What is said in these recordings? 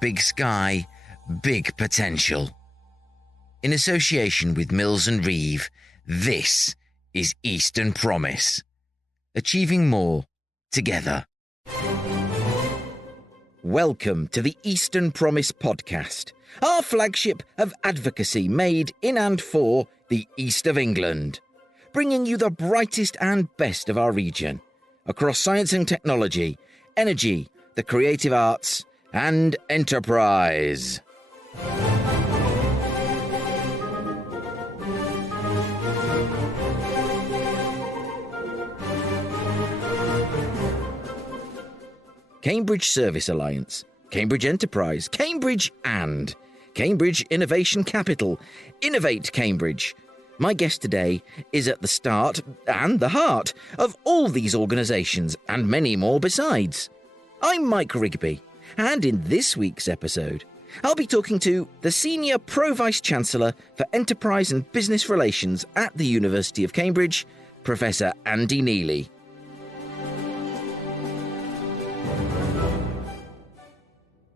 big sky, big potential. In association with Mills and Reeve, this is Eastern Promise. Achieving more together. Welcome to the Eastern Promise podcast, our flagship of advocacy made in and for the East of England, bringing you the brightest and best of our region across science and technology, energy, the creative arts, and enterprise. Cambridge Service Alliance, Cambridge Enterprise, Cambridge and Cambridge Innovation Capital, Innovate Cambridge. My guest today is at the start and the heart of all these organisations and many more besides. I'm Mike Rigby, and in this week's episode, I'll be talking to the Senior Pro-Vice-Chancellor for Enterprise and Business Relations at the University of Cambridge, Professor Andy Neely.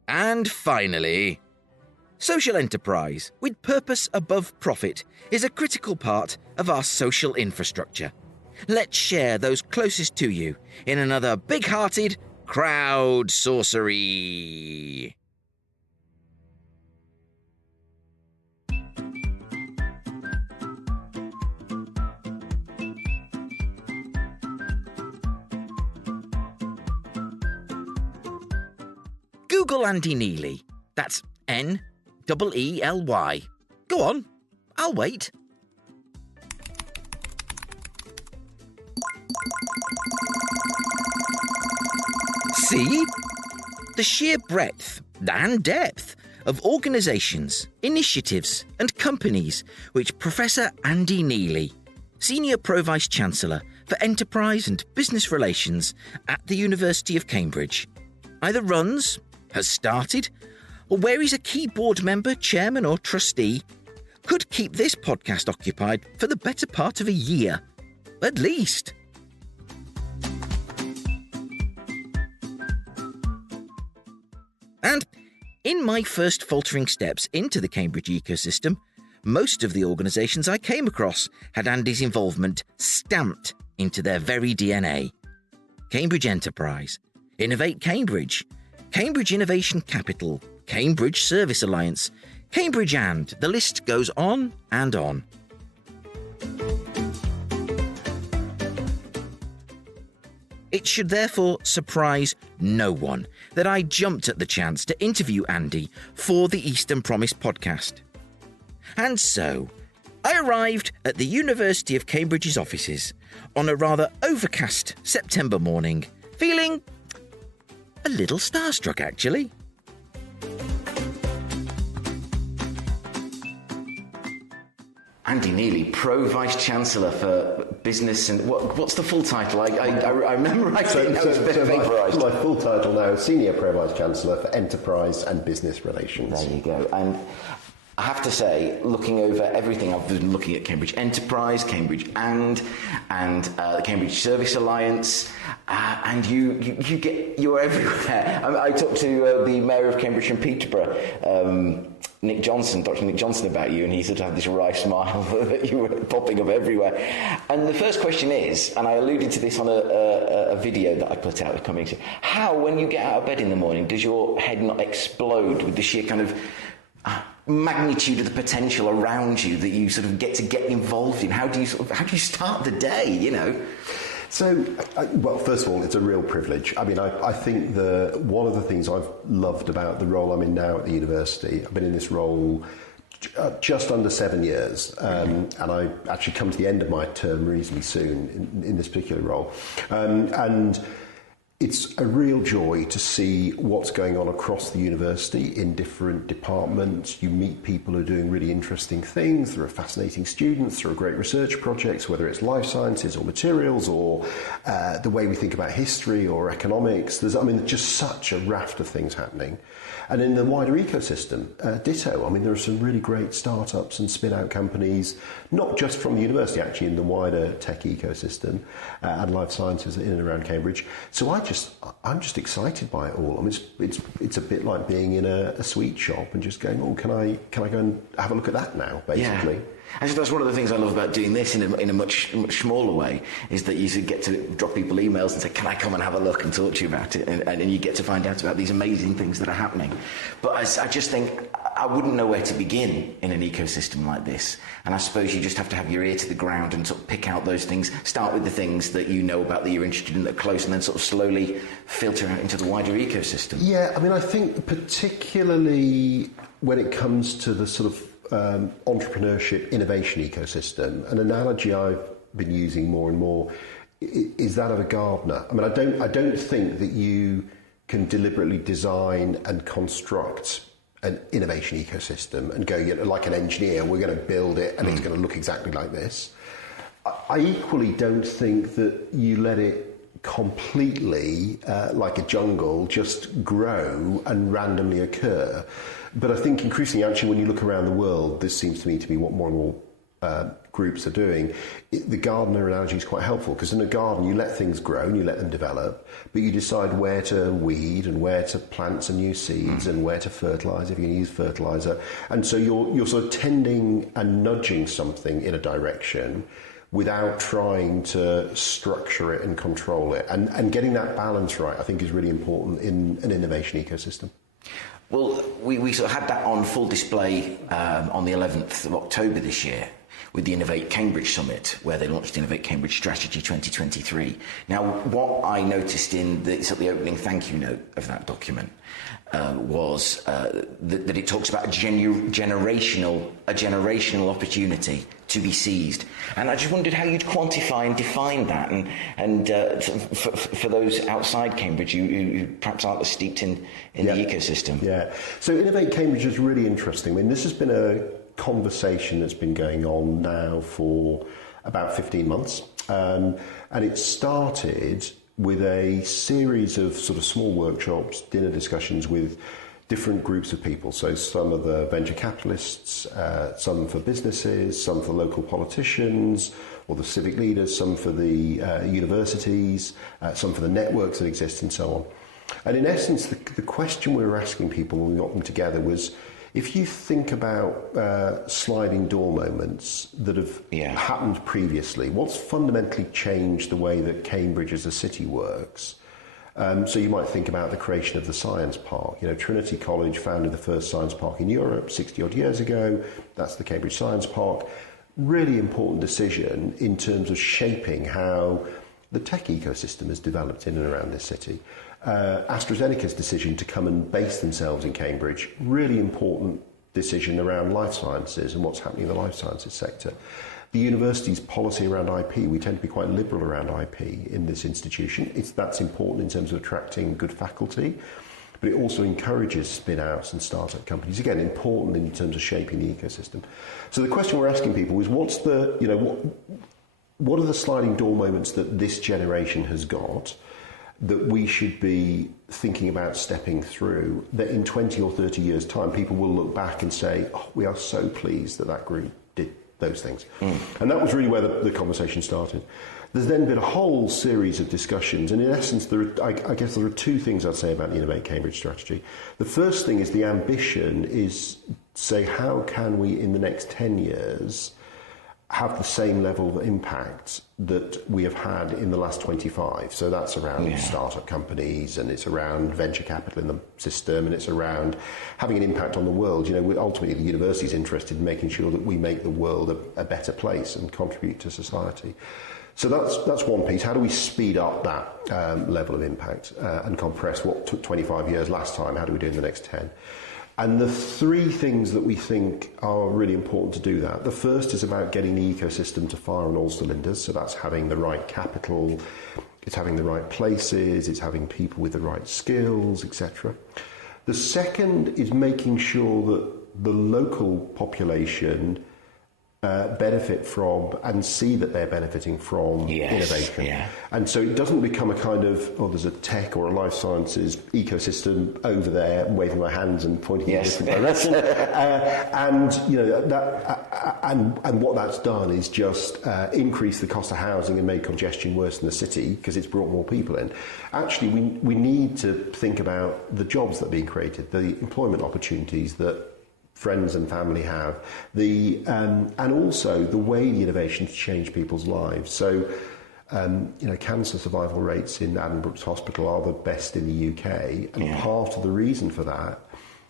And finally, social enterprise with purpose above profit is a critical part of our social infrastructure. Let's share those closest to you in another big-hearted CROWDSOURCERY. Google Andy Neely. That's N-E-E-L-Y. Go on, I'll wait. See? The sheer breadth and depth of organisations, initiatives and companies which Professor Andy Neely, Senior Pro-Vice-Chancellor for Enterprise and Business Relations at the University of Cambridge, either runs, has started, or where he's a key board member, chairman or trustee, could keep this podcast occupied for the better part of a year, at least. And in my first faltering steps into the Cambridge ecosystem, most of the organisations I came across had Andy's involvement stamped into their very DNA. Cambridge Enterprise, Innovate Cambridge, Cambridge Innovation Capital, Cambridge Service Alliance, Cambridge and the list goes on and on. It should therefore surprise no one that I jumped at the chance to interview Andy for the Eastern Promise podcast. And so, I arrived at the University of Cambridge's offices on a rather overcast September morning, feeling a little starstruck, actually. Andy Neely, Pro-Vice-Chancellor for Business and... What's the full title? I remember writing that was a bit vaporised. My full title now is Senior Pro-Vice-Chancellor for Enterprise and Business Relations. There you go. And I have to say, looking over everything, I've been looking at Cambridge Enterprise, Cambridge and the Cambridge Service Alliance, and you're everywhere. I talked to the Mayor of Cambridge and Peterborough, Dr. Nick Johnson, about you, and he sort of had this wry smile that you were popping up everywhere. And the first question is, and I alluded to this on a video that I put out coming to, how, when you get out of bed in the morning, does your head not explode with the sheer kind of magnitude of the potential around you that you sort of get involved in? How do you start the day, you know? So, well, first of all, it's a real privilege. I mean, I think one of the things I've loved about the role I'm in now at the university, I've been in this role just under 7 years, and I actually come to the end of my term reasonably soon in this particular role. And it's a real joy to see what's going on across the university in different departments. You meet people who are doing really interesting things. There are fascinating students. There are great research projects, whether it's life sciences or materials or the way we think about history or economics. There's just such a raft of things happening. And in the wider ecosystem, ditto. I mean, there are some really great startups and spin-out companies, not just from the university, actually, in the wider tech ecosystem and life sciences in and around Cambridge. So I I'm just excited by it all. I mean, it's a bit like being in a sweet shop and just going, oh, can I go and have a look at that now, basically. Yeah. Actually, that's one of the things I love about doing this in a much smaller way, is that you get to drop people emails and say, can I come and have a look and talk to you about it? And you get to find out about these amazing things that are happening. But I just think I wouldn't know where to begin in an ecosystem like this. And I suppose you just have to have your ear to the ground and sort of pick out those things, start with the things that you know about, that you're interested in, that are close, and then sort of slowly filter out into the wider ecosystem. Yeah, I mean, I think particularly when it comes to the sort of entrepreneurship innovation ecosystem, an analogy I've been using more and more is that of a gardener. I mean, I don't think that you can deliberately design and construct an innovation ecosystem and go, like an engineer, we're going to build it and it's going to look exactly like this. I equally don't think that you let it completely, like a jungle, just grow and randomly occur. But I think increasingly, actually, when you look around the world, this seems to me to be what more and more groups are doing. The gardener analogy is quite helpful, because in a garden you let things grow and you let them develop, but you decide where to weed and where to plant some new seeds and where to fertilise if you use fertiliser. And so you're sort of tending and nudging something in a direction without trying to structure it and control it. And getting that balance right, I think, is really important in an innovation ecosystem. Well, we sort of had that on full display on the 11th of October this year with the Innovate Cambridge Summit, where they launched the Innovate Cambridge Strategy 2023. Now, what I noticed in the opening thank you note of that document was that it talks about a generational opportunity to be seized. And I just wondered how you'd quantify and define that, and for those outside Cambridge who perhaps aren't as steeped in the ecosystem. Yeah. So Innovate Cambridge is really interesting. I mean, this has been a conversation that's been going on now for about 15 months. And it started with a series of sort of small workshops, dinner discussions with different groups of people. So some of the venture capitalists, some for businesses, some for local politicians or the civic leaders, some for the universities, some for the networks that exist, and so on. And in essence, the question we were asking people when we got them together was, if you think about sliding door moments that have happened previously, what's fundamentally changed the way that Cambridge as a city works? So you might think about the creation of the Science Park. You know, Trinity College founded the first science park in Europe 60 odd years ago. That's the Cambridge Science Park. Really important decision in terms of shaping how the tech ecosystem has developed in and around this city. AstraZeneca's decision to come and base themselves in Cambridge, really important decision around life sciences and what's happening in the life sciences sector. The university's policy around IP, we tend to be quite liberal around IP in this institution. That's important in terms of attracting good faculty, but it also encourages spin-outs and start-up companies. Again, important in terms of shaping the ecosystem. So the question we're asking people is, what are the sliding door moments that this generation has got that we should be thinking about stepping through, that in 20 or 30 years' time, people will look back and say, oh, we are so pleased that group did those things. And that was really where the conversation started. There's then been a whole series of discussions, and in essence, I guess there are two things I'd say about the Innovate Cambridge strategy. The first thing is the ambition is, say, how can we, in the next 10 years, have the same level of impact that we have had in the last 25. So that's around startup companies, and it's around venture capital in the system, and it's around having an impact on the world. You know, ultimately the university is interested in making sure that we make the world a better place and contribute to society. So that's one piece. How do we speed up that level of impact and compress what took 25 years last time? How do we do it in the next 10? And the three things that we think are really important to do that. The first is about getting the ecosystem to fire on all cylinders. So that's having the right capital, it's having the right places, it's having people with the right skills, etc. The second is making sure that the local population benefit from and see that they're benefiting from innovation. Yeah. And so it doesn't become a kind of, there's a tech or a life sciences ecosystem over there waving my hands and pointing in a different direction. And what that's done is just increase the cost of housing and make congestion worse in the city because it's brought more people in. Actually, we need to think about the jobs that are being created, the employment opportunities that friends and family have, and also the way the innovations change people's lives. So, cancer survival rates in Addenbrooke's Hospital are the best in the UK, and part of the reason for that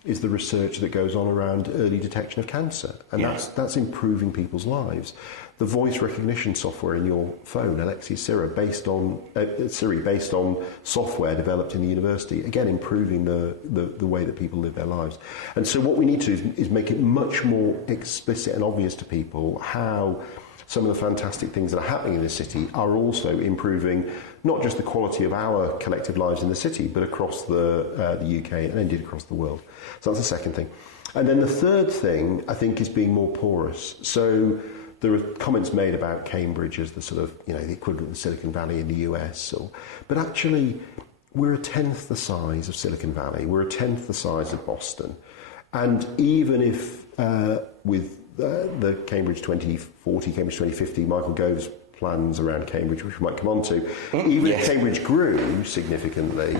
is the research that goes on around early detection of cancer, and that's improving people's lives. The voice recognition software in your phone, Alexia Siri, based on software developed in the university, again improving the way that people live their lives. And so what we need to do is make it much more explicit and obvious to people how some of the fantastic things that are happening in the city are also improving not just the quality of our collective lives in the city, but across the UK and indeed across the world. So that's the second thing. And then the third thing, I think, is being more porous. So there are comments made about Cambridge as the sort of, the equivalent of Silicon Valley in the US. But actually, we're a tenth the size of Silicon Valley. We're a tenth the size of Boston. And even if with the Cambridge 2040, Cambridge 2050, Michael Gove's plans around Cambridge, which we might come on to, even if Cambridge grew significantly,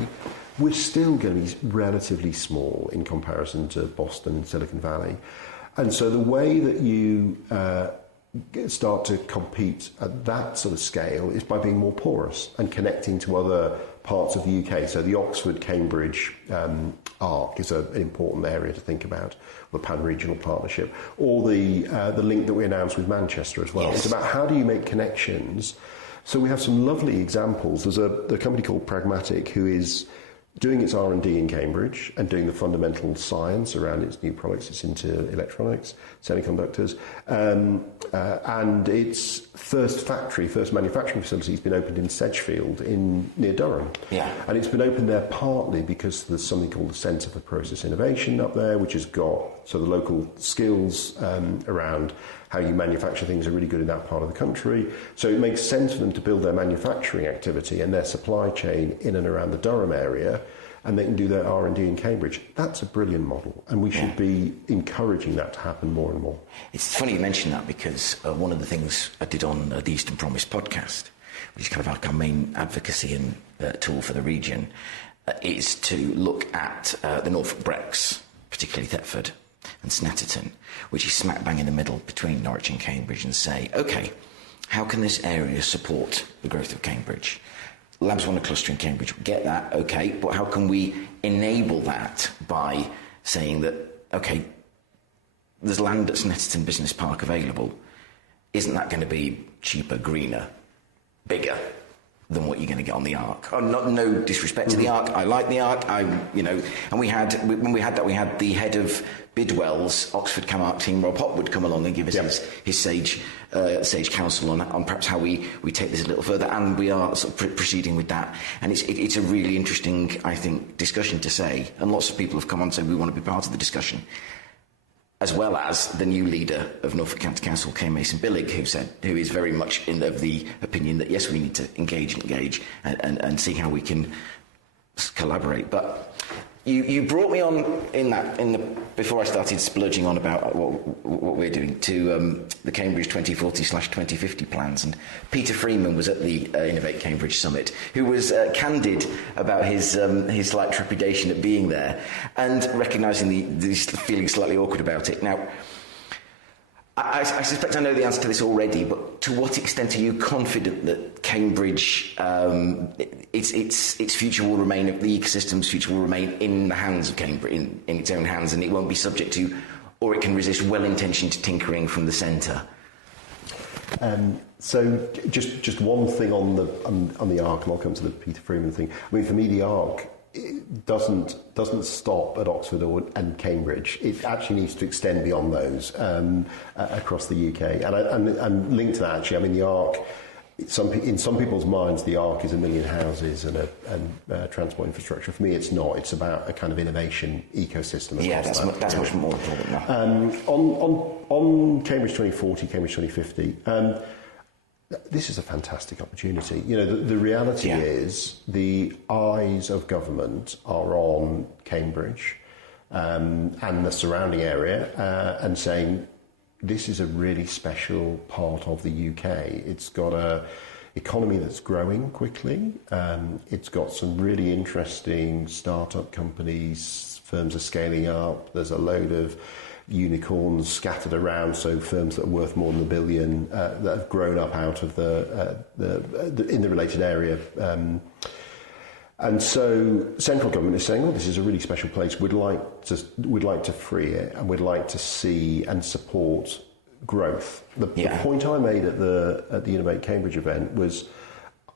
we're still going to be relatively small in comparison to Boston and Silicon Valley. And so the way that you start to compete at that sort of scale is by being more porous and connecting to other parts of the UK. So the Oxford-Cambridge arc is an important area to think about, the pan-regional partnership, or the link that we announced with Manchester as well. Yes. It's about how do you make connections. So we have some lovely examples. There's a company called Pragmatic who is doing its R&D in Cambridge and doing the fundamental science around its new products. It's into electronics, semiconductors, and its first manufacturing facility has been opened in Sedgefield near Durham. Yeah. And it's been opened there partly because there's something called the Centre for Process Innovation up there, which has got the local skills around how you manufacture things are really good in that part of the country. So it makes sense for them to build their manufacturing activity and their supply chain in and around the Durham area, and they can do their R&D in Cambridge. That's a brilliant model, and we should be encouraging that to happen more and more. It's funny you mention that because one of the things I did on the Eastern Promise podcast, which is kind of like our main advocacy and tool for the region, is to look at the Norfolk Brecks, particularly Thetford and Snetterton, which is smack bang in the middle between Norwich and Cambridge, and say, OK, how can this area support the growth of Cambridge? Labs want to cluster in Cambridge, get that, OK, but how can we enable that by saying that, OK, there's land at Snetterton Business Park available. Isn't that going to be cheaper, greener, bigger than what you're going to get on the Arc? No disrespect to the Arc. I like the Arc. And when we had the head of Bidwell's Oxford Camargue team, Rob Hopwood, come along and give us his sage counsel on perhaps how we take this a little further, and we are sort of proceeding with that. And it's a really interesting, I think, discussion to say, and lots of people have come on and said we want to be part of the discussion, as well as the new leader of Norfolk County Council, Kay Mason-Billig, who is very much of the opinion that, yes, we need to engage and see how we can collaborate. But you brought me on before I started splurging on about what we're doing to the Cambridge 2040/2050 plans, and Peter Freeman was at the Innovate Cambridge Summit, who was candid about his slight trepidation at being there and recognising the feeling slightly awkward about it. Now, I suspect I know the answer to this already, but to what extent are you confident that Cambridge, its future will remain, the ecosystem's future will remain in the hands of Cambridge, in its own hands, and it won't be subject to, or it can resist well-intentioned tinkering from the centre? So just one thing on the Arc, and I'll come to the Peter Freeman thing. I mean, for me, the Arc doesn't stop at Oxford and Cambridge. It actually needs to extend beyond those across the UK. And linked to that, actually, I mean, the Arc in some people's minds, the arc is 1 million houses and transport infrastructure. For me, it's not. It's about a kind of innovation ecosystem. Yeah, that's much more important now. On Cambridge 2040, Cambridge 2050, this is a fantastic opportunity. You know, the reality is the eyes of government are on Cambridge and the surrounding area and saying, this is a really special part of the UK. It's got a economy that's growing quickly. It's got some really interesting startup companies. Firms are scaling up. There's a load of unicorns scattered around, so firms that are worth more than $1 billion that have grown up out of in the related area. And so central government is saying, oh, this is a really special place. We'd like to free it, and we'd like to see and support growth. The point I made at the Innovate Cambridge event was,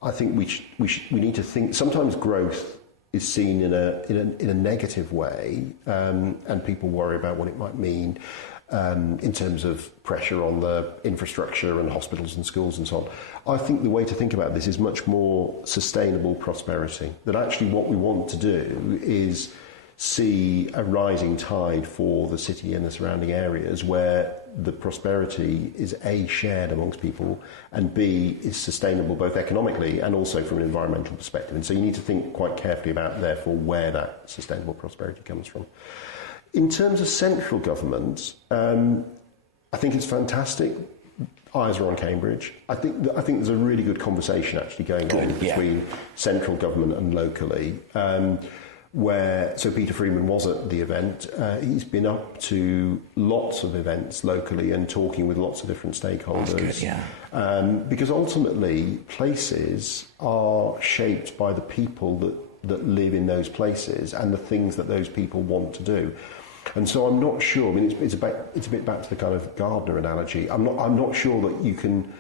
I think we need to think. Sometimes growth is seen in a negative way, and people worry about what it might mean in terms of pressure on the infrastructure and hospitals and schools and so on. I think the way to think about this is much more sustainable prosperity, that actually what we want to do is see a rising tide for the city and the surrounding areas where the prosperity is A, shared amongst people, and B, is sustainable both economically and also from an environmental perspective. And so you need to think quite carefully about, therefore, where that sustainable prosperity comes from. In terms of central government, I think it's fantastic. Eyes are on Cambridge. I think there's a really good conversation actually going on between central government and locally. So Peter Freeman was at the event. He's been up to lots of events locally and talking with lots of different stakeholders. That's good, because ultimately places are shaped by the people that live in those places and the things that those people want to do. And so I'm not sure. I mean, it's a bit back to the kind of gardener analogy. I'm not sure that you can,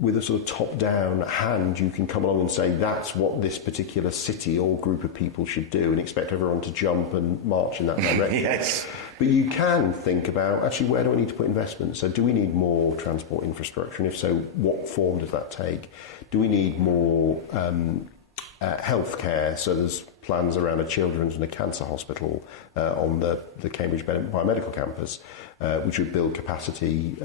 with a sort of top-down hand, you can come along and say that's what this particular city or group of people should do and expect everyone to jump and march in that direction. Yes. But you can think about, actually, where do I need to put investment? So do we need more transport infrastructure? And if so, what form does that take? Do we need more healthcare? So there's plans around a children's and a cancer hospital on the Cambridge Biomedical campus, which would build capacity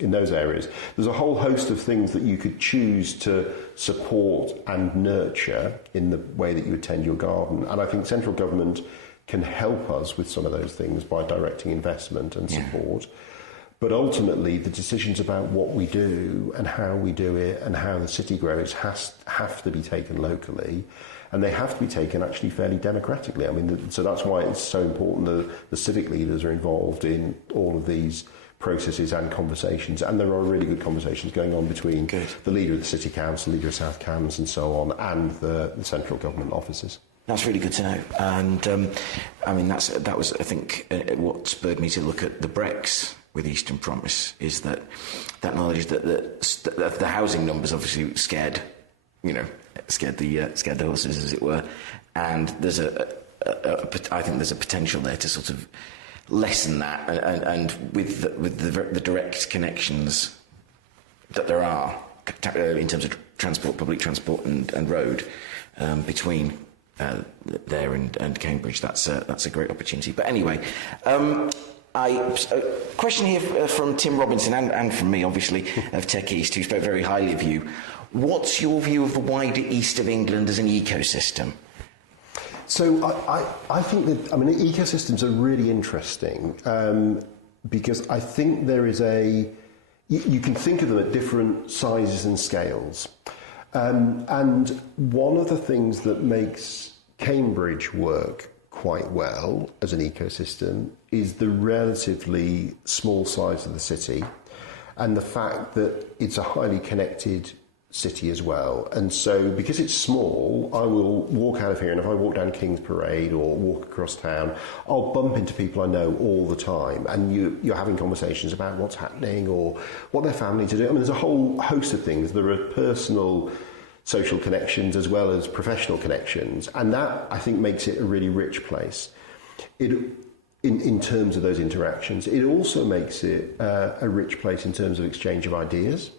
in those areas. There's a whole host of things that you could choose to support and nurture in the way that you would tend your garden. And I think central government can help us with some of those things by directing investment and support. But ultimately, the decisions about what we do and how we do it and how the city grows have to be taken locally. And they have to be taken actually fairly democratically. I mean, so that's why it's so important that the civic leaders are involved in all of these processes and conversations. And there are really good conversations going on between the leader of the City Council, leader of South Cambs and so on, and the central government offices. That's really good to know. And I mean, that was, I think, what spurred me to look at the Brex with Eastern Promise, is that knowledge that the housing numbers obviously scared the horses, as it were, and there's I think there's a potential there to sort of lessen that, and with the direct connections that there are in terms of transport, public transport and road between there and Cambridge, that's a great opportunity. But anyway. A question here from Tim Robinson and from me, obviously, of Tech East, who spoke very highly of you. What's your view of the wider east of England as an ecosystem? So I think that, I mean, ecosystems are really interesting because I think there is you can think of them at different sizes and scales. And one of the things that makes Cambridge work quite well as an ecosystem is the relatively small size of the city and the fact that it's a highly connected city as well. And so because it's small, I will walk out of here, and if I walk down King's Parade or walk across town, I'll bump into people I know all the time, and you're having conversations about what's happening or what their families are doing. I mean, there's a whole host of things. There are personal social connections as well as professional connections, and that, I think, makes it a really rich place in terms of those interactions. It also makes it a rich place in terms of exchange of ideas.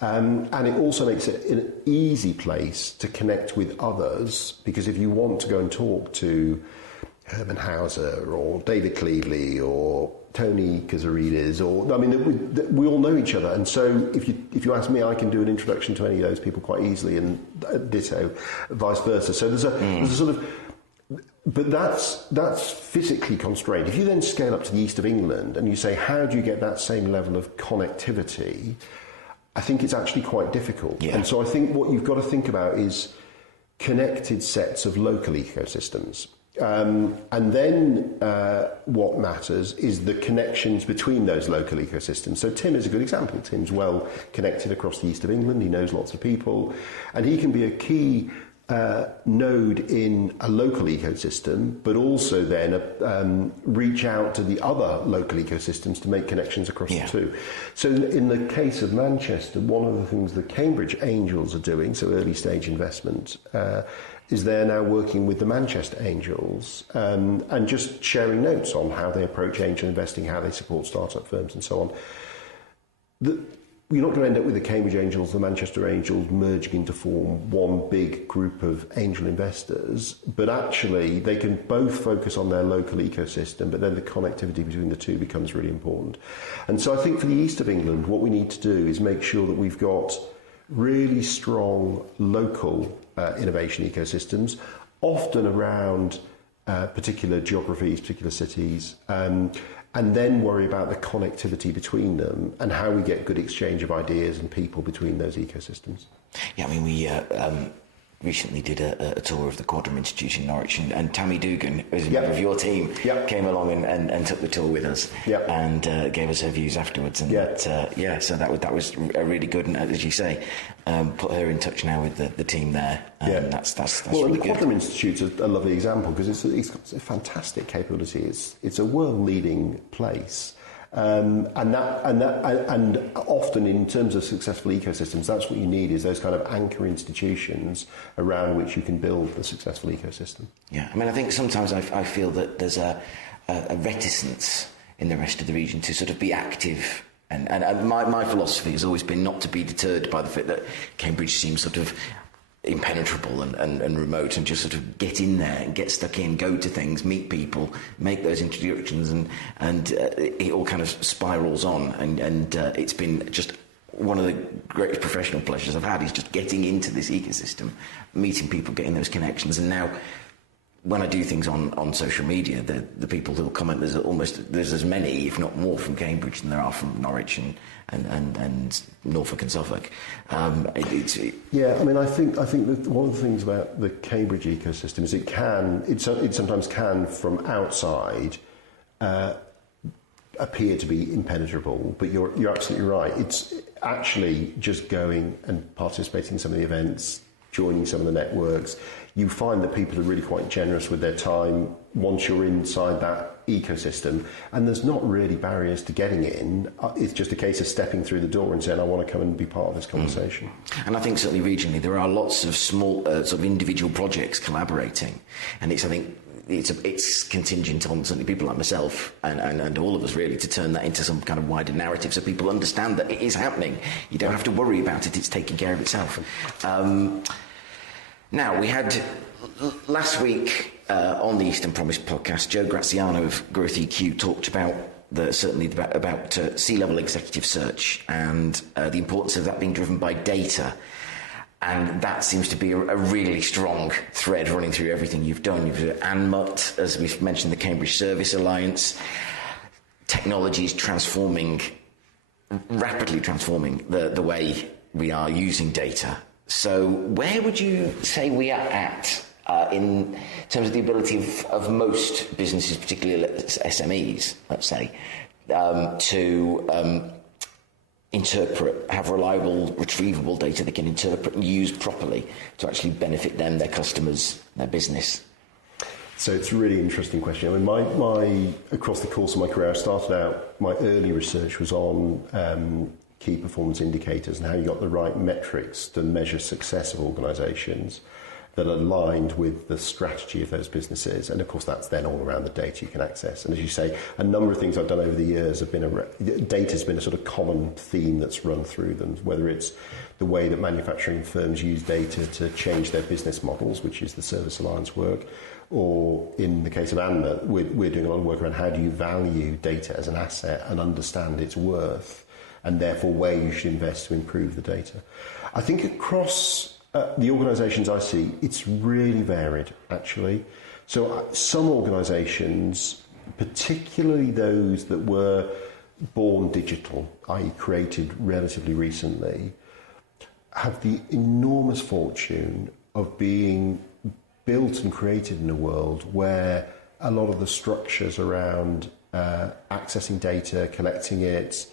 And it also makes it an easy place to connect with others, because if you want to go and talk to Herman Hauser or David Cleveley or Tony Kazarides, we all know each other, and so if you ask me, I can do an introduction to any of those people quite easily, and ditto, vice versa. So there's a sort of, but that's physically constrained. If you then scale up to the east of England and you say, how do you get that same level of connectivity? I think it's actually quite difficult. Yeah. And so I think what you've got to think about is connected sets of local ecosystems. And then what matters is the connections between those local ecosystems. So Tim is a good example. Tim's well connected across the east of England. He knows lots of people, and he can be a key node in a local ecosystem, but also then reach out to the other local ecosystems to make connections across the two. So in the case of Manchester, one of the things the Cambridge Angels are doing, so early stage investment, is they're now working with the Manchester Angels and just sharing notes on how they approach angel investing, how they support startup firms and so on. You're not going to end up with the Cambridge Angels, the Manchester Angels merging into form one big group of angel investors, but actually they can both focus on their local ecosystem, but then the connectivity between the two becomes really important. And so I think for the east of England, what we need to do is make sure that we've got really strong local innovation ecosystems, often around particular geographies, particular cities, and then worry about the connectivity between them and how we get good exchange of ideas and people between those ecosystems. Yeah, I mean, we recently did a tour of the Quadram Institute in Norwich, and Tammy Dugan, who's a member of your team, came along and took the tour with us and gave us her views afterwards. And so that was really good. And as you say, put her in touch now with the team there. That's well, really and the Quadram Institute's a lovely example because it's got a fantastic capability. It's a world-leading place. And often in terms of successful ecosystems, that's what you need, is those kind of anchor institutions around which you can build the successful ecosystem. Yeah, I mean, I think sometimes I feel that there's a reticence in the rest of the region to sort of be active. And my philosophy has always been not to be deterred by the fact that Cambridge seems sort of impenetrable and remote, and just sort of get in there and get stuck in, go to things, meet people, make those introductions, and it all kind of spirals on. And it's been just one of the greatest professional pleasures I've had is just getting into this ecosystem, meeting people, getting those connections. And now when I do things on social media, the people who will comment, there's as many, if not more, from Cambridge than there are from Norwich and Norfolk and Suffolk. I mean, I think that one of the things about the Cambridge ecosystem is it sometimes can from outside appear to be impenetrable, but you're absolutely right. It's actually just going and participating in some of the events, joining some of the networks. You find that people are really quite generous with their time once you're inside that ecosystem, and there's not really barriers to getting in. It's just a case of stepping through the door and saying, I want to come and be part of this conversation. And I think certainly regionally there are lots of small sort of individual projects collaborating, and I think it's contingent on certainly people like myself and all of us really to turn that into some kind of wider narrative so people understand that it is happening. You don't have to worry about it, it's taking care of itself. Now, we had last week on the Eastern Promise podcast, Joe Graziano of Growth EQ talked about C-level executive search and the importance of that being driven by data. And that seems to be a really strong thread running through everything you've done. You've done ANMUT, as we've mentioned, the Cambridge Service Alliance. Technology is rapidly transforming the way we are using data. So where would you say we are at in terms of the ability of most businesses, particularly SMEs, let's say, to interpret, have reliable, retrievable data they can interpret and use properly to actually benefit them, their customers, their business? So it's a really interesting question. I mean, my across the course of my career, I started out, my early research was on key performance indicators and how you got the right metrics to measure success of organisations. that are aligned with the strategy of those businesses. And of course, that's then all around the data you can access. And as you say, a number of things I've done over the years have been data's been a sort of common theme that's run through them, whether it's the way that manufacturing firms use data to change their business models, which is the Service Alliance work, or in the case of ANMA, we're doing a lot of work around how do you value data as an asset and understand its worth, and therefore where you should invest to improve the data. I think across the organisations I see, it's really varied, actually. So some organisations, particularly those that were born digital, i.e. created relatively recently, have the enormous fortune of being built and created in a world where a lot of the structures around accessing data, collecting it,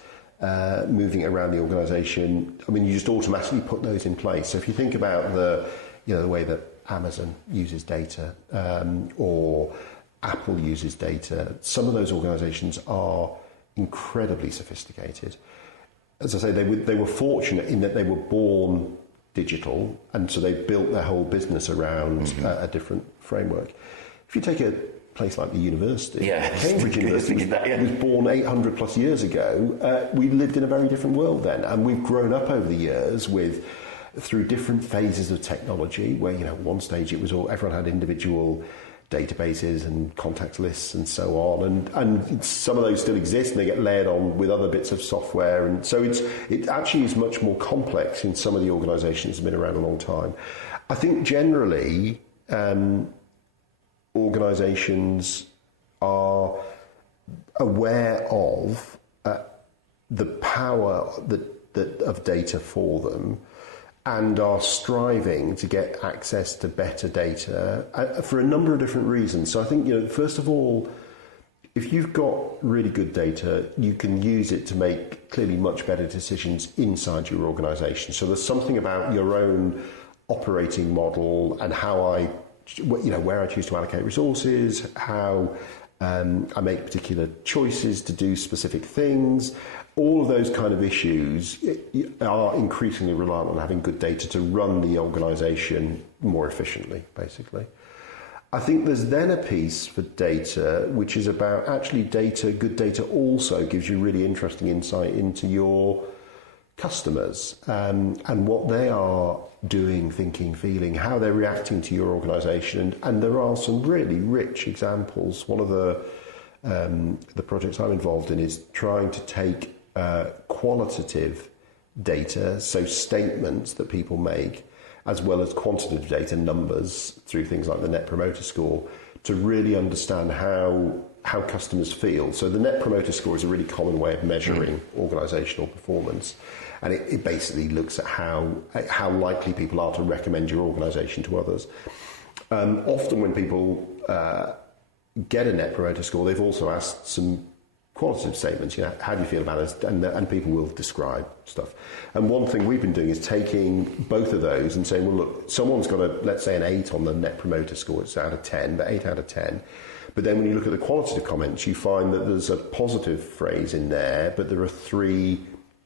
moving it around the organisation, I mean, you just automatically put those in place. So if you think about the way that Amazon uses data or Apple uses data, some of those organisations are incredibly sophisticated. As I say, they were fortunate in that they were born digital, and so they built their whole business around a different framework. If you take a place like the university, Cambridge University was born 800 plus years ago. We lived in a very different world then, and we've grown up over the years through different phases of technology where, at one stage it was everyone had individual databases and contact lists and so on, and some of those still exist and they get layered on with other bits of software, and so it actually is much more complex in some of the organisations that have been around a long time. I think generally organisations are aware of the power of data for them, and are striving to get access to better data for a number of different reasons. So I think, first of all, if you've got really good data, you can use it to make clearly much better decisions inside your organisation. So there's something about your own operating model and how where I choose to allocate resources, how I make particular choices to do specific things. All of those kind of issues are increasingly reliant on having good data to run the organisation more efficiently, basically. I think there's then a piece for data, which is about actually good data also gives you really interesting insight into your customers and what they are doing, thinking, feeling, how they're reacting to your organisation. And there are some really rich examples. One of the projects I'm involved in is trying to take qualitative data, so statements that people make, as well as quantitative data, numbers, through things like the Net Promoter Score, to really understand how customers feel. So the Net Promoter Score is a really common way of measuring organisational performance, and it basically looks at how likely people are to recommend your organisation to others. Often when people get a Net Promoter Score, they've also asked some qualitative statements, how do you feel about us? And people will describe stuff. And one thing we've been doing is taking both of those and saying, well, look, someone's got let's say an 8 on the Net Promoter Score, it's out of 10, but 8 out of 10. But then when you look at the qualitative comments, you find that there's a positive phrase in there, but there are 3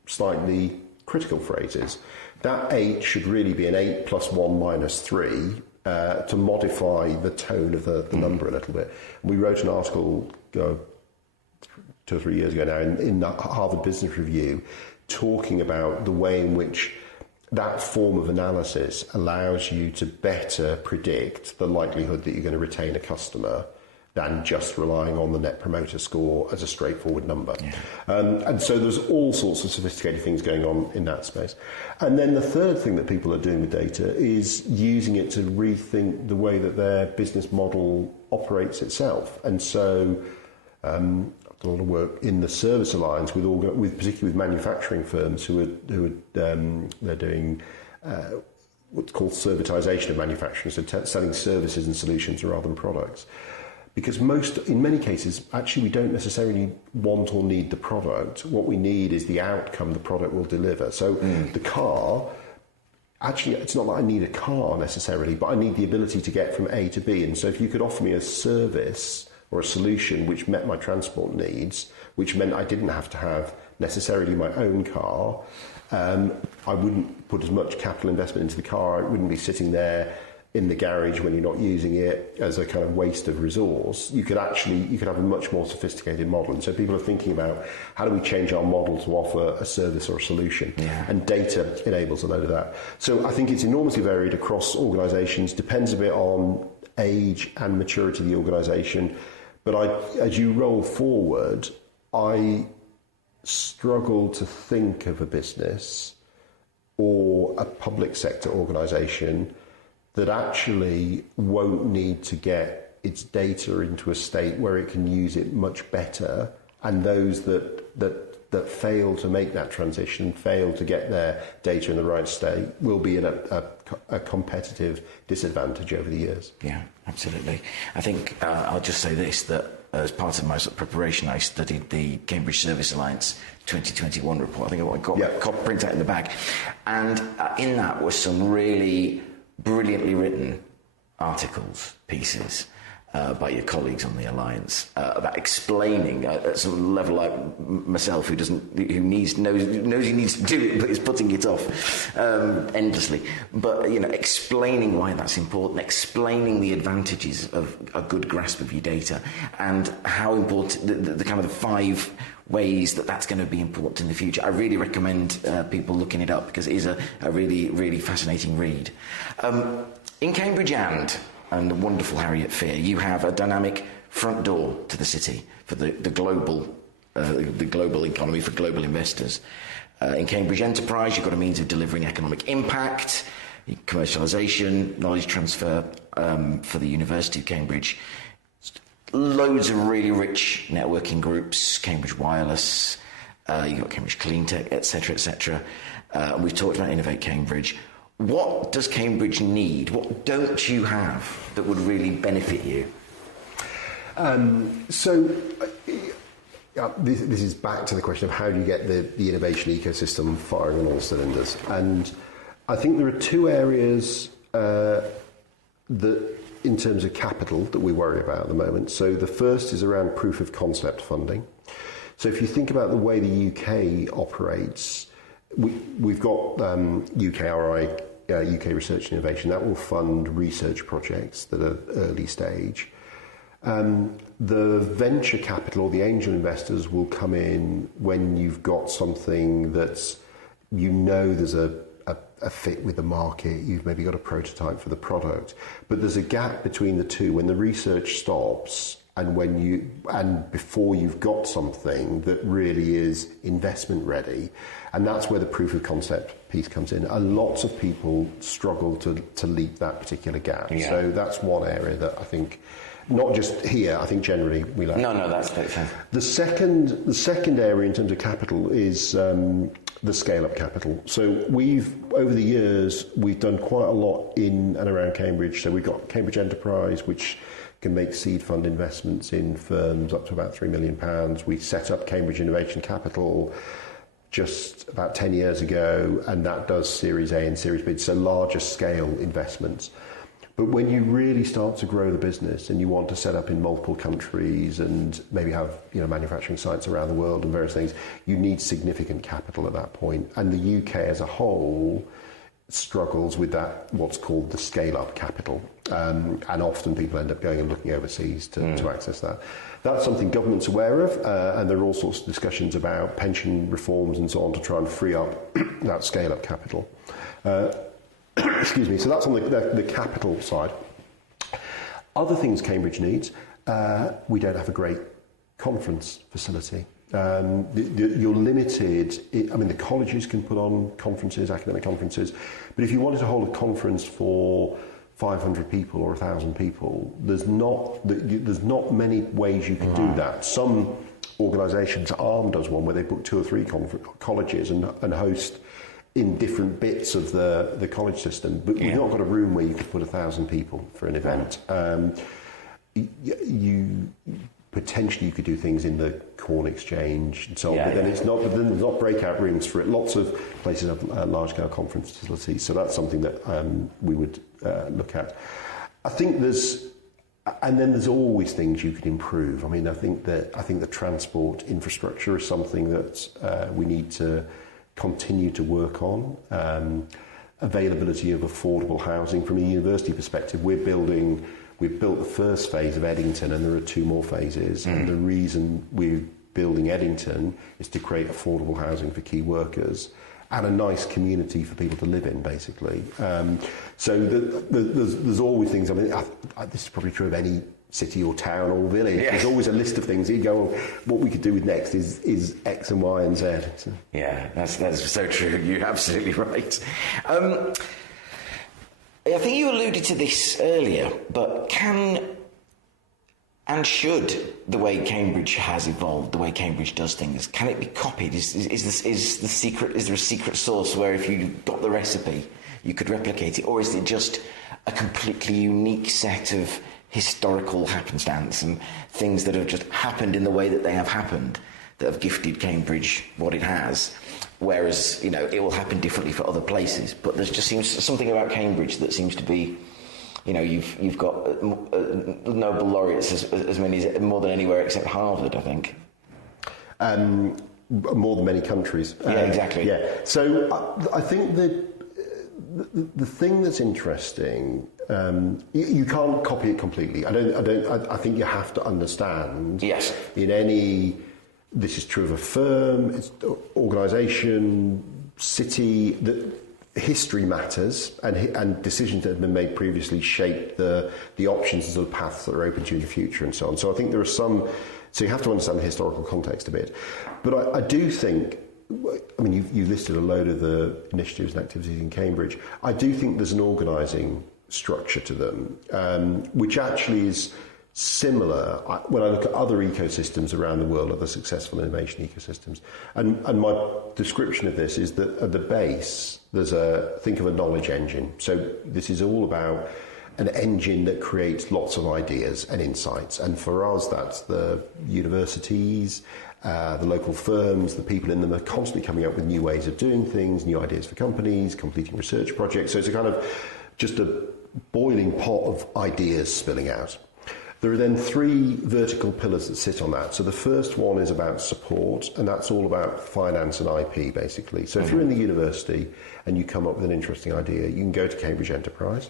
slightly critical phrases. That 8 should really be an 8 plus 1 minus 3 to modify the tone of the number a little bit. We wrote an article 2 or 3 years ago now in the Harvard Business Review, talking about the way in which that form of analysis allows you to better predict the likelihood that you're going to retain a customer than just relying on the Net Promoter Score as a straightforward number. Yeah. And so there's all sorts of sophisticated things going on in that space. And then the third thing that people are doing with data is using it to rethink the way that their business model operates itself. And so I've done a lot of work in the Service Alliance with particularly with manufacturing firms who are they're doing what's called servitization of manufacturing, so selling services and solutions rather than products. Because in many cases, actually, we don't necessarily want or need the product. What we need is the outcome the product will deliver. So the car, actually, it's not that I need a car necessarily, but I need the ability to get from A to B. And so if you could offer me a service or a solution which met my transport needs, which meant I didn't have to have necessarily my own car, I wouldn't put as much capital investment into the car. I wouldn't be sitting there in the garage when you're not using it as a kind of waste of resource, you could have a much more sophisticated model. And so people are thinking about how do we change our model to offer a service or a solution, and data enables a load of that. So I think it's enormously varied across organisations, depends a bit on age and maturity of the organisation. But as you roll forward, I struggle to think of a business or a public sector organisation that actually won't need to get its data into a state where it can use it much better, and those that fail to make that transition, fail to get their data in the right state, will be in a competitive disadvantage over the years. Yeah, absolutely. I think I'll just say this, that as part of my sort of preparation, I studied the Cambridge Service Alliance 2021 report. I think I got a print out in the back. And in that was some really brilliantly written articles, pieces by your colleagues on the Alliance about explaining at some level like myself, who knows he needs to do it, but is putting it off endlessly. But explaining why that's important, explaining the advantages of a good grasp of your data, and how important the kind of the 5 ways that's going to be important in the future. I really recommend people looking it up, because it is a really, really fascinating read. In Cambridge and the wonderful Harriet Fear, you have a dynamic front door to the city for the global economy, for global investors. In Cambridge Enterprise, you've got a means of delivering economic impact, commercialisation, knowledge transfer for the University of Cambridge. Loads of really rich networking groups, Cambridge Wireless, you've got Cambridge Cleantech, etc., etc. We've talked about Innovate Cambridge. What does Cambridge need? What don't you have that would really benefit you? This is back to the question of how do you get the innovation ecosystem firing on all cylinders. And I think there are 2 areas that, in terms of capital, that we worry about at the moment. So the first is around proof of concept funding. So if you think about the way the UK operates, we've got UKRI, UK Research and Innovation, that will fund research projects that are early stage. The venture capital or the angel investors will come in when you've got something that's, there's a fit with the market, you've maybe got a prototype for the product, but there's a gap between the two when the research stops and before you've got something that really is investment ready. And that's where the proof of concept piece comes in. And lots of people struggle to leap that particular gap. Yeah. So that's one area that I think, not just here, I think generally we lack. No, that's fair. The second area in terms of capital is the scale-up capital. So over the years, we've done quite a lot in and around Cambridge. So we've got Cambridge Enterprise, which can make seed fund investments in firms up to about £3 million. We set up Cambridge Innovation Capital just about 10 years ago, and that does Series A and Series B, so larger scale investments. But when you really start to grow the business and you want to set up in multiple countries and maybe have manufacturing sites around the world and various things, you need significant capital at that point. And the UK as a whole struggles with that, what's called the scale-up capital. And often people end up going and looking overseas to access that. That's something government's aware of, and there are all sorts of discussions about pension reforms and so on to try and free up that scale-up capital. Excuse me, so that's on the capital side. Other things Cambridge needs, we don't have a great conference facility. You're limited. The colleges can put on conferences, academic conferences, but if you wanted to hold a conference for 500 people or 1,000 people, there's not many ways you can do that. Some organisations, ARM does one where they book 2 or 3 colleges and host in different bits of the college system, but we've not got a room where you could put 1,000 people for an event. Potentially you could do things in the Corn Exchange and so on, but then there's not breakout rooms for it. Lots of places have large-scale conference facilities, so that's something that we would look at. I think there's always things you could improve. I think the transport infrastructure is something that we need to continue to work on. availability of affordable housing from a university perspective. We've built the first phase of Eddington, and there are 2 more phases. And the reason we're building Eddington is to create affordable housing for key workers and a nice community for people to live in, basically. So there's always things. I mean, this is probably true of any city or town or village. Yeah. There's always a list of things. You go, well, what we could do with next is X and Y and Z. So. Yeah, that's so true. You're absolutely right. I think you alluded to this earlier, but can and should the way Cambridge has evolved, the way Cambridge does things, can it be copied? Is there a secret sauce where if you got the recipe, you could replicate it, or is it just a completely unique set of historical happenstance and things that have just happened in the way that they have happened that have gifted Cambridge what it has? Whereas, you know, it will happen differently for other places, but there just seems something about Cambridge that seems to be, you know, you've got Nobel laureates as many as more than anywhere except Harvard, I think. More than many countries. Yeah, exactly. Yeah. So I think that the thing that's interesting, you can't copy it completely. I think you have to understand. Yes. In any, this is true of a firm, it's organisation, city, that history matters, and decisions that have been made previously shape the options and sort of paths that are open to you in the future and so on. So I think there are some. So you have to understand the historical context a bit. But I do think. I mean, you listed a load of the initiatives and activities in Cambridge. I do think there's an organising structure to them, which actually is similar when I look at other ecosystems around the world, other successful innovation ecosystems. And my description of this is that at the base, think of a knowledge engine. So this is all about an engine that creates lots of ideas and insights. And for us, that's the universities, the local firms, the people in them are constantly coming up with new ways of doing things, new ideas for companies, completing research projects. So it's a kind of just a boiling pot of ideas spilling out. There are then 3 vertical pillars that sit on that. So the first one is about support, and that's all about finance and IP, basically. So if you're in the university and you come up with an interesting idea, you can go to Cambridge Enterprise.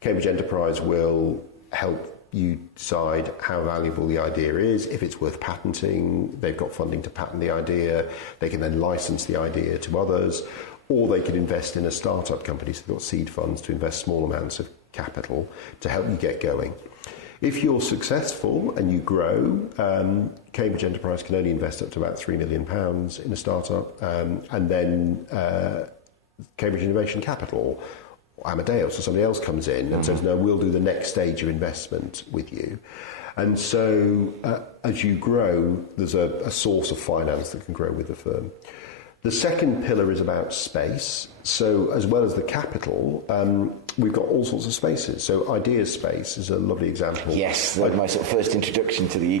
Cambridge Enterprise will help you decide how valuable the idea is, if it's worth patenting. They've got funding to patent the idea. They can then license the idea to others, or they could invest in a startup company. So they've got seed funds to invest small amounts of capital to help you get going. If you're successful and you grow, Cambridge Enterprise can only invest up to about £3 million in a startup, and then Cambridge Innovation Capital, Amadeus or somebody else comes in and says, no, we'll do the next stage of investment with you. And so as you grow, there's a source of finance that can grow with the firm. The second pillar is about space. So as well as the capital, we've got all sorts of spaces. So Ideas Space is a lovely example. Yes, my sort of first introduction to the,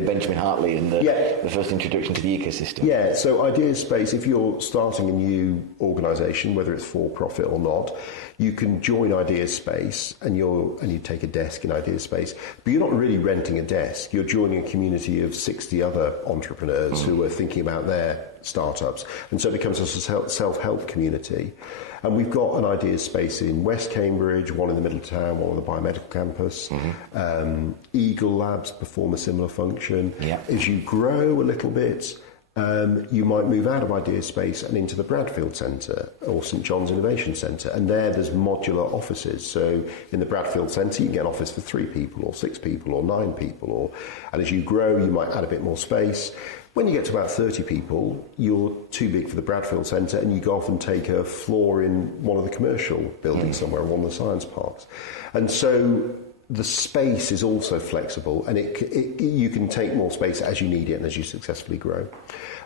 Benjamin Hartley and the first introduction to the ecosystem. Yeah, so Ideas Space, if you're starting a new organisation, whether it's for profit or not, you can join Ideas Space and you take a desk in Ideas Space, but you're not really renting a desk. You're joining a community of 60 other entrepreneurs who are thinking about their startups, and so it becomes a self-help community. And we've got an Ideas Space in West Cambridge, one in the middle of town, one on the biomedical campus. Eagle Labs perform a similar function. Yep. As you grow a little bit, you might move out of Ideas Space and into the Bradfield Centre or St John's Innovation Centre, and there's modular offices. So in the Bradfield Centre you can get an office for 3 people or 6 people or 9 people, and as you grow you might add a bit more space. When you get to about 30 people, you're too big for the Bradfield Centre and you go off and take a floor in one of the commercial buildings somewhere, one of the science parks. And so the space is also flexible, and you can take more space as you need it and as you successfully grow.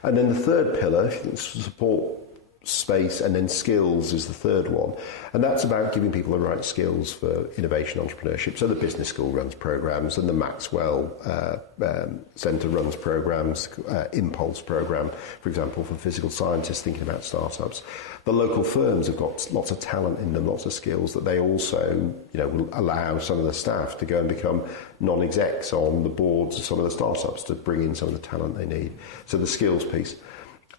And then the third pillar, support space, and then skills is the third one. And that's about giving people the right skills for innovation entrepreneurship. So the business school runs programs, and the Maxwell Centre runs programs, Impulse program, for example, for physical scientists thinking about startups. The local firms have got lots of talent in them, lots of skills that they also, will allow some of the staff to go and become non-execs on the boards of some of the startups to bring in some of the talent they need. So the skills piece.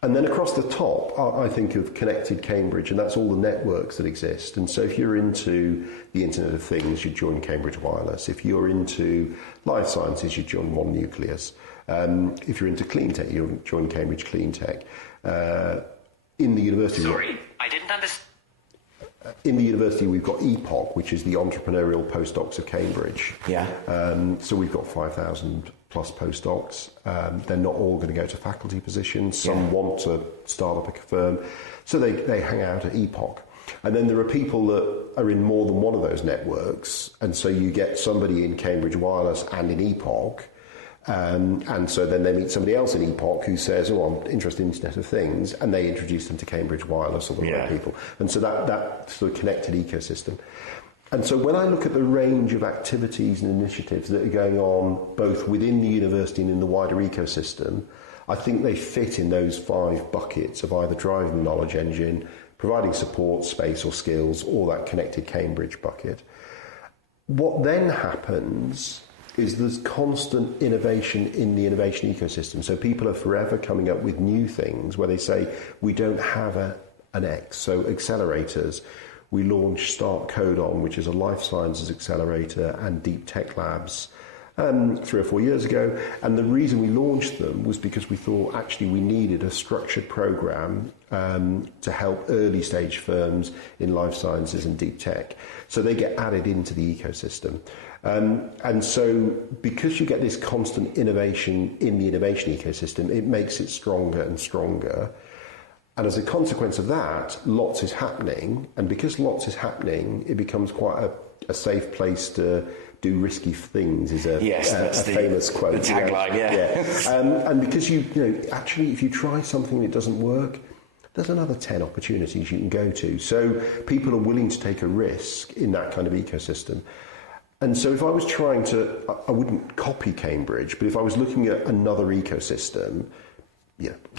And then across the top, I think of Connected Cambridge, and that's all the networks that exist. And so if you're into the Internet of Things, you join Cambridge Wireless. If you're into life sciences, you join One Nucleus. If you're into clean tech, you join Cambridge Clean Tech. In the university... Sorry, I didn't understand. In the university, we've got EPOC, which is the Entrepreneurial Postdocs of Cambridge. Yeah. So we've got 5,000 plus postdocs. They're not all going to go to faculty positions. Some want to start up a firm. So they hang out at EPOC. And then there are people that are in more than one of those networks. And so you get somebody in Cambridge Wireless and in EPOC. And so then they meet somebody else in EPOC who says, oh, I'm interested in Internet of Things, and they introduce them to Cambridge Wireless or the right people. And so that sort of connected ecosystem. And so when I look at the range of activities and initiatives that are going on both within the university and in the wider ecosystem, I think they fit in those 5 buckets of either driving the knowledge engine, providing support, space or skills, or that connected Cambridge bucket. What then happens is there's constant innovation in the innovation ecosystem. So people are forever coming up with new things where they say, we don't have an X. So accelerators, we launched Start Code On, which is a life sciences accelerator, and Deep Tech Labs 3 or 4 years ago. And the reason we launched them was because we thought actually we needed a structured program to help early stage firms in life sciences and deep tech. So they get added into the ecosystem. And so because you get this constant innovation in the innovation ecosystem, it makes it stronger and stronger. And as a consequence of that, lots is happening. And because lots is happening, it becomes quite a safe place to do risky things, is a famous quote. The tagline, And because actually, if you try something and it doesn't work, there's another 10 opportunities you can go to. So people are willing to take a risk in that kind of ecosystem. And so if I was trying to, I wouldn't copy Cambridge, but if I was looking at another ecosystem,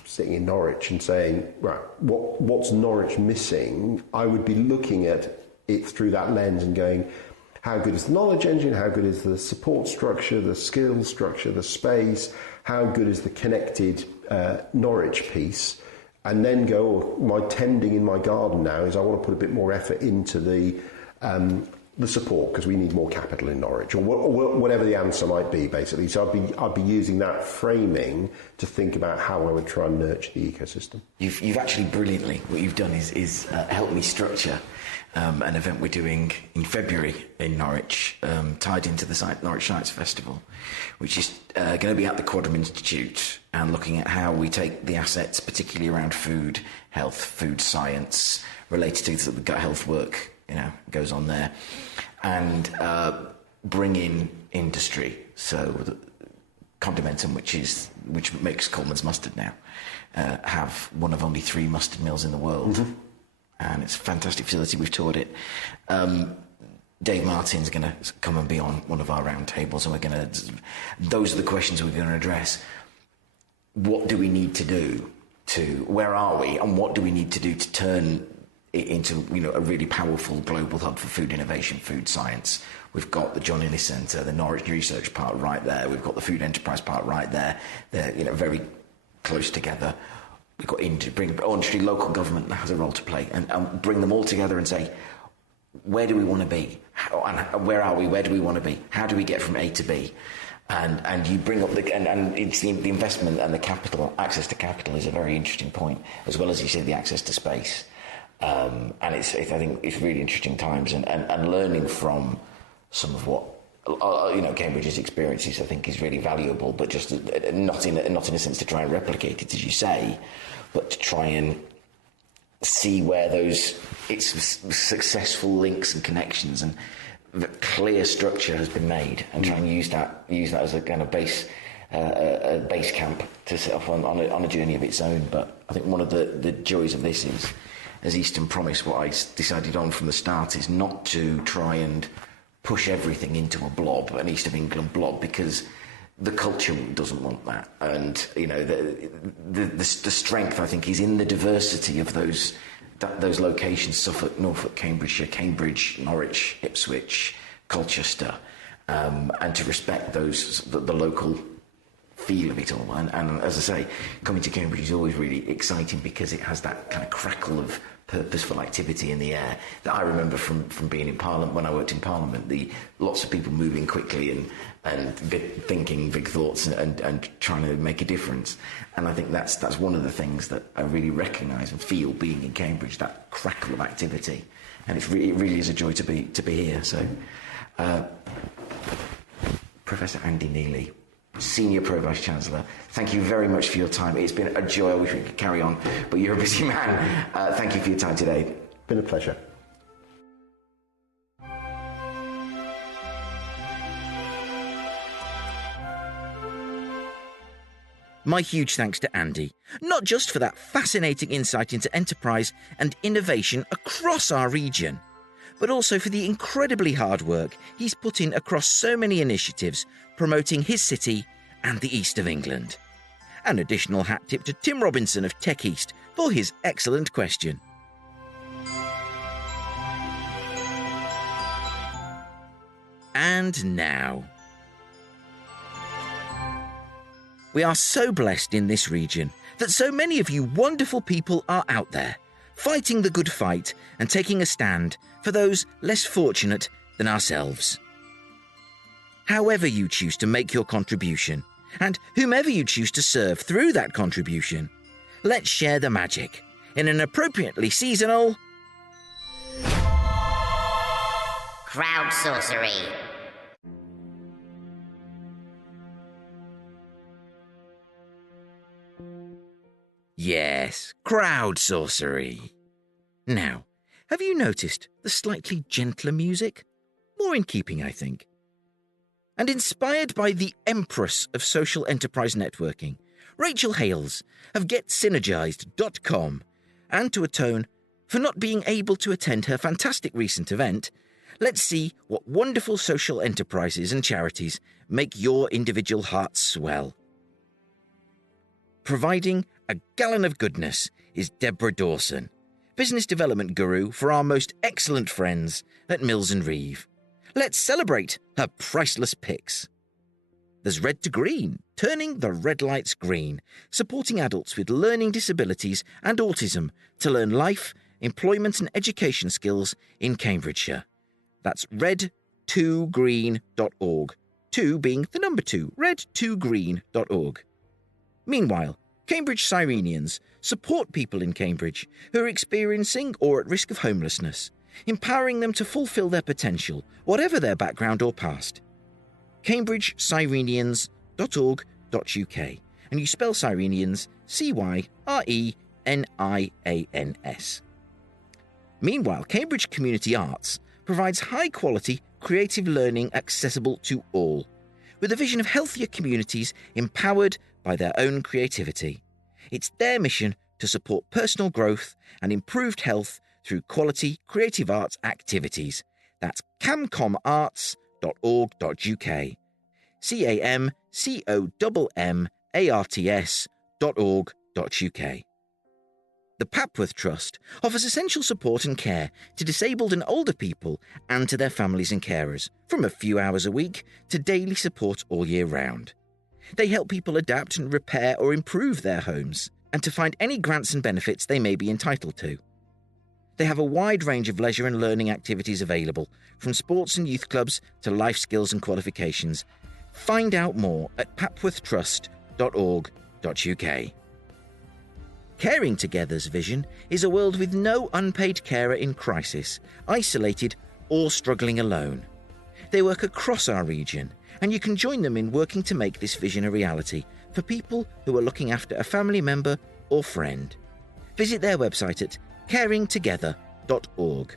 sitting in Norwich and saying, right, what's Norwich missing? I would be looking at it through that lens and going, how good is the knowledge engine? How good is the support structure, the skills structure, the space? How good is the connected Norwich piece? And then go, my tending in my garden now is I want to put a bit more effort into the support because we need more capital in Norwich, or whatever the answer might be, basically. So I'd be using that framing to think about how I would try and nurture the ecosystem. You've actually brilliantly, what you've done is helped me structure an event we're doing in February in Norwich, tied into the Norwich Science Festival, which is going to be at the Quadram Institute, and looking at how we take the assets, particularly around food, health, food science, related to the gut health work, goes on there, and bring in industry. So Condimentum, which makes Coleman's mustard now, have one of only 3 mustard mills in the world. Mm-hmm. And it's a fantastic facility. We've toured it. Dave Martin's going to come and be on one of our round tables, and those are the questions we're going to address. What do we need to do where are we, and what do we need to do to turn it into a really powerful global hub for food innovation, food science? We've got the John Innes Centre, the Norwich Research part right there. We've got the food enterprise part right there. They're very close together. We've got industry, local government that has a role to play, and bring them all together and say, where do we want to be? Where are we? Where do we want to be? How do we get from A to B? And you bring up and it's the investment and the capital, access to capital is a very interesting point, as well as you say the access to space. And I think it's really interesting times, and learning from some of what Cambridge's experiences, I think, is really valuable, but just not in a sense to try and replicate it, as you say, but to try and see where it's successful links and connections and the clear structure has been made, and try and use that as a kind of base camp to set off on a journey of its own. But I think one of the joys of this is, as Eastern Promise, what I decided on from the start is not to try and push everything into a blob, an East of England blob, because the culture doesn't want that. And the strength, I think, is in the diversity of those locations: Suffolk, Norfolk, Cambridgeshire, Cambridge, Norwich, Ipswich, Colchester, and to respect the local feel of it all. And as I say, coming to Cambridge is always really exciting because it has that kind of crackle of purposeful activity in the air that I remember from being in Parliament. When I worked in Parliament, lots of people moving quickly and thinking big thoughts and trying to make a difference. And I think that's one of the things that I really recognise and feel being in Cambridge, that crackle of activity. And it really is a joy to be here. So, Professor Andy Neely, Senior Pro-Vice-Chancellor, thank you very much for your time. It's been a joy. I wish we could carry on, but you're a busy man. Thank you for your time today. Been a pleasure. My huge thanks to Andy, not just for that fascinating insight into enterprise and innovation across our region, but also for the incredibly hard work he's put in across so many initiatives promoting his city and the East of England. An additional hat tip to Tim Robinson of Tech East for his excellent question. And now, we are so blessed in this region that so many of you wonderful people are out there, fighting the good fight and taking a stand for those less fortunate than ourselves. However you choose to make your contribution, and whomever you choose to serve through that contribution, let's share the magic in an appropriately seasonal CROWDSOURCERY. Yes, CROWDSOURCERY. Now, have you noticed the slightly gentler music? More in keeping, I think. And inspired by the empress of social enterprise networking, Rachel Hales of GetSynergized.com, and to atone for not being able to attend her fantastic recent event, let's see what wonderful social enterprises and charities make your individual hearts swell. Providing a gallon of goodness is Deborah Dawson, business development guru for our most excellent friends at Mills & Reeve. Let's celebrate her priceless picks. There's Red to Green, turning the red lights green, supporting adults with learning disabilities and autism to learn life, employment and education skills in Cambridgeshire. That's red2green.org, 2 being the number 2, red2green.org. Meanwhile, Cambridge Cyrenians support people in Cambridge who are experiencing or at risk of homelessness, empowering them to fulfil their potential, whatever their background or past. CambridgeCyrenians.org.uk, and you spell Cyrenians Cyrenians. Meanwhile, Cambridge Community Arts provides high-quality, creative learning accessible to all, with a vision of healthier communities empowered by their own creativity. It's their mission to support personal growth and improved health through quality creative arts activities. That's camcomarts.org.uk. camcommarts.org.uk. The Papworth Trust offers essential support and care to disabled and older people and to their families and carers, from a few hours a week to daily support all year round. They help people adapt and repair or improve their homes, and to find any grants and benefits they may be entitled to. They have a wide range of leisure and learning activities available, from sports and youth clubs to life skills and qualifications. Find out more at papworthtrust.org.uk. Caring Together's vision is a world with no unpaid carer in crisis, isolated or struggling alone. They work across our region, and you can join them in working to make this vision a reality for people who are looking after a family member or friend. Visit their website at caringtogether.org.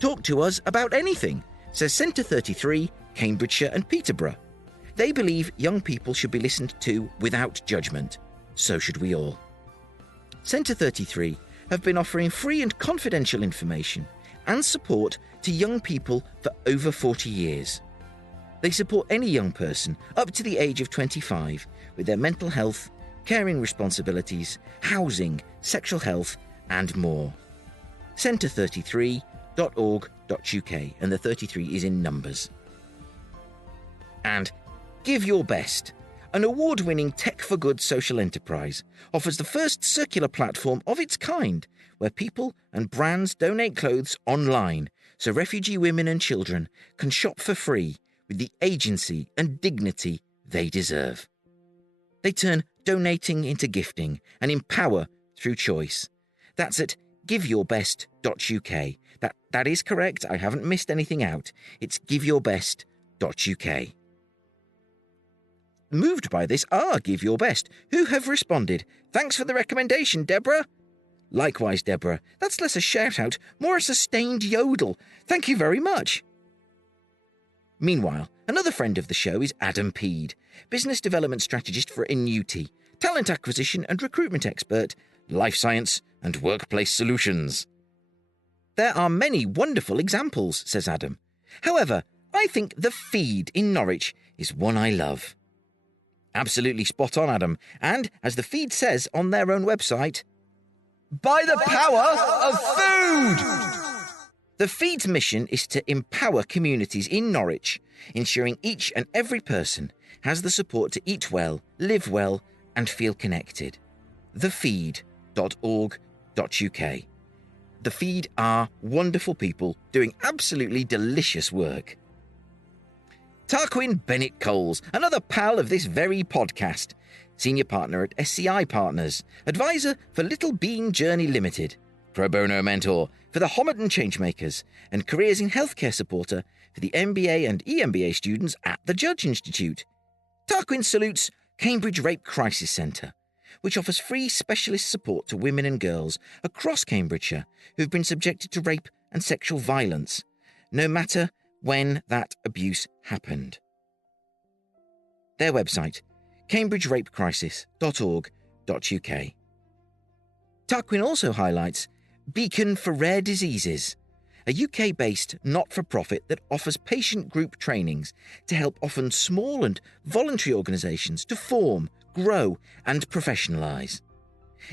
Talk to us about anything, says Centre 33, Cambridgeshire and Peterborough. They believe young people should be listened to without judgment. So should we all. Centre 33 have been offering free and confidential information and support to young people for over 40 years. They support any young person up to the age of 25 with their mental health, caring responsibilities, housing, sexual health, and more. Centre33.org.uk, and the 33 is in numbers. And Give Your Best, an award-winning tech-for-good social enterprise, offers the first circular platform of its kind where people and brands donate clothes online so refugee women and children can shop for free with the agency and dignity they deserve. They turn donating into gifting and empower through choice. That's at giveyourbest.uk. That is correct. I haven't missed anything out. It's giveyourbest.uk. Moved by this are Give Your Best, who have responded. Thanks for the recommendation, Deborah. Likewise, Deborah. That's less a shout-out, more a sustained yodel. Thank you very much. Meanwhile, another friend of the show is Adam Peed, business development strategist for Innuti, talent acquisition and recruitment expert, life science and workplace solutions. There are many wonderful examples, says Adam. However, I think the feed in Norwich is one I love. Absolutely spot on, Adam. And, as the feed says on their own website, by the power of food! The feed's mission is to empower communities in Norwich, ensuring each and every person has the support to eat well, live well, and feel connected. thefeed.org.uk. The Feed are wonderful people doing absolutely delicious work. Tarquin Bennett Coles, another pal of this very podcast, senior partner at SCI Partners, advisor for Little Bean Journey Limited, pro bono mentor for the Homerton Changemakers, and careers in healthcare supporter for the MBA and EMBA students at the Judge Institute. Tarquin salutes Cambridge Rape Crisis Centre, which offers free specialist support to women and girls across Cambridgeshire who've been subjected to rape and sexual violence, no matter when that abuse happened. Their website, cambridgerapecrisis.org.uk. Tarquin also highlights Beacon for Rare Diseases, a UK-based not-for-profit that offers patient group trainings to help often small and voluntary organisations to form, grow and professionalise.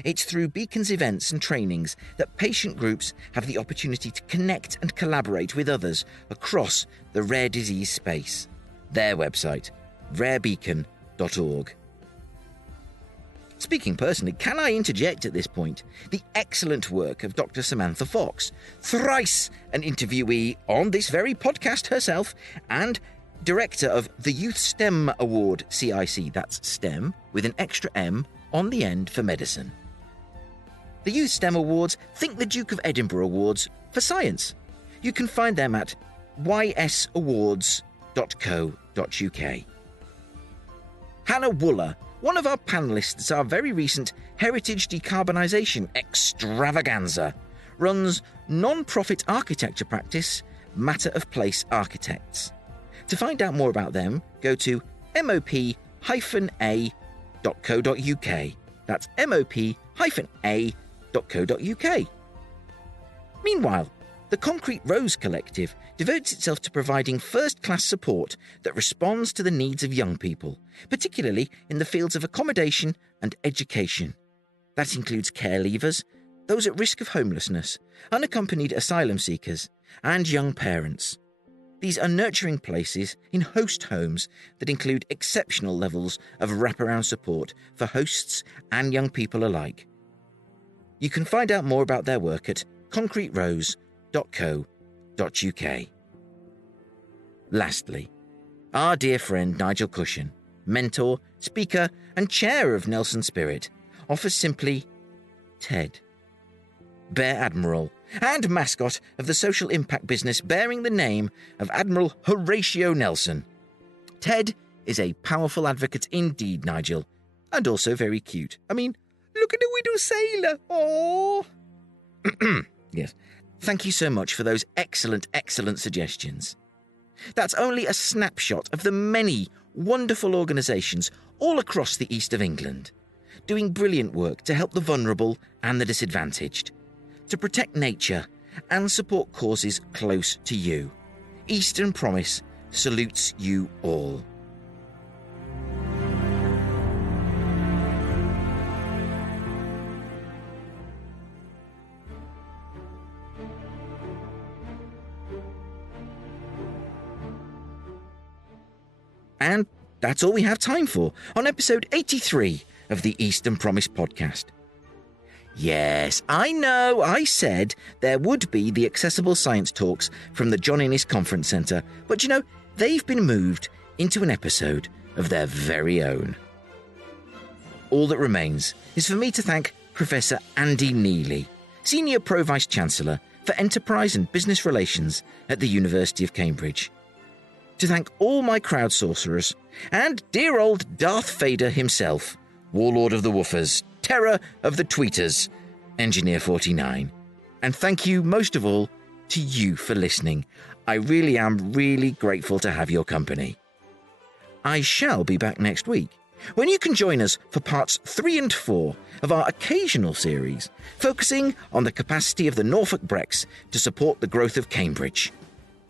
It's through Beacon's events and trainings that patient groups have the opportunity to connect and collaborate with others across the rare disease space. Their website, rarebeacon.org. Speaking personally, can I interject at this point the excellent work of Dr. Samantha Fox, thrice an interviewee on this very podcast herself, and director of the Youth STEM Award CIC, that's STEM, with an extra M on the end for medicine. The Youth STEM Awards think the Duke of Edinburgh Awards for science. You can find them at ysawards.co.uk. Hannah Wooler, one of our panellists at our very recent Heritage Decarbonisation Extravaganza, runs non-profit architecture practice Matter of Place Architects. To find out more about them, go to mop-a.co.uk. That's mop-a.co.uk. Meanwhile, the Concrete Rose Collective devotes itself to providing first-class support that responds to the needs of young people, particularly in the fields of accommodation and education. That includes care leavers, those at risk of homelessness, unaccompanied asylum seekers, and young parents. These are nurturing places in host homes that include exceptional levels of wraparound support for hosts and young people alike. You can find out more about their work at concreterose.co.uk. Lastly, our dear friend Nigel Cushion, mentor, speaker and chair of Nelson Spirit, offers simply TED. Bear Admiral and mascot of the social impact business bearing the name of Admiral Horatio Nelson. Ted is a powerful advocate indeed, Nigel, and also very cute. I mean, look at the widow sailor. Oh. Yes. Thank you so much for those excellent suggestions. That's only a snapshot of the many wonderful organisations all across the east of England, doing brilliant work to help the vulnerable and the disadvantaged, to protect nature and support causes close to you. Eastern Promise salutes you all. And That's all we have time for on episode 83 of the Eastern Promise podcast. Yes, I know I said there would be the accessible science talks from the John Innes Conference Centre, but you know, they've been moved into an episode of their very own. All that remains is for me to thank Professor Andy Neely, Senior Pro-Vice-Chancellor for Enterprise and Business Relations at the University of Cambridge. To thank all my crowd-sorcerers, and dear old Darth Vader himself, Warlord of the Woofers, Terror of the Tweeters, Engineer 49. And thank you most of all to you for listening. I really am grateful to have your company. I shall be back next week, when you can join us for parts 3 and 4 of our occasional series, focusing on the capacity of the Norfolk Brex to support the growth of Cambridge.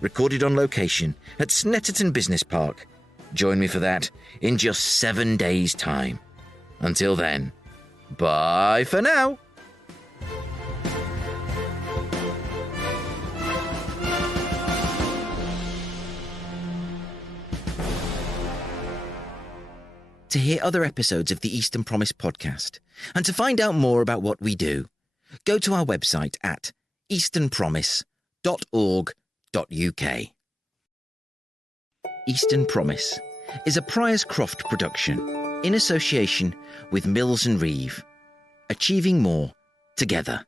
Recorded on location at Snetterton Business Park. Join me for that in just 7 days' time. Until then, bye for now. To hear other episodes of the Eastern Promise podcast and to find out more about what we do, go to our website at easternpromise.org.uk. Eastern Promise is a Priors Croft production in association with Mills and Reeve, achieving more together.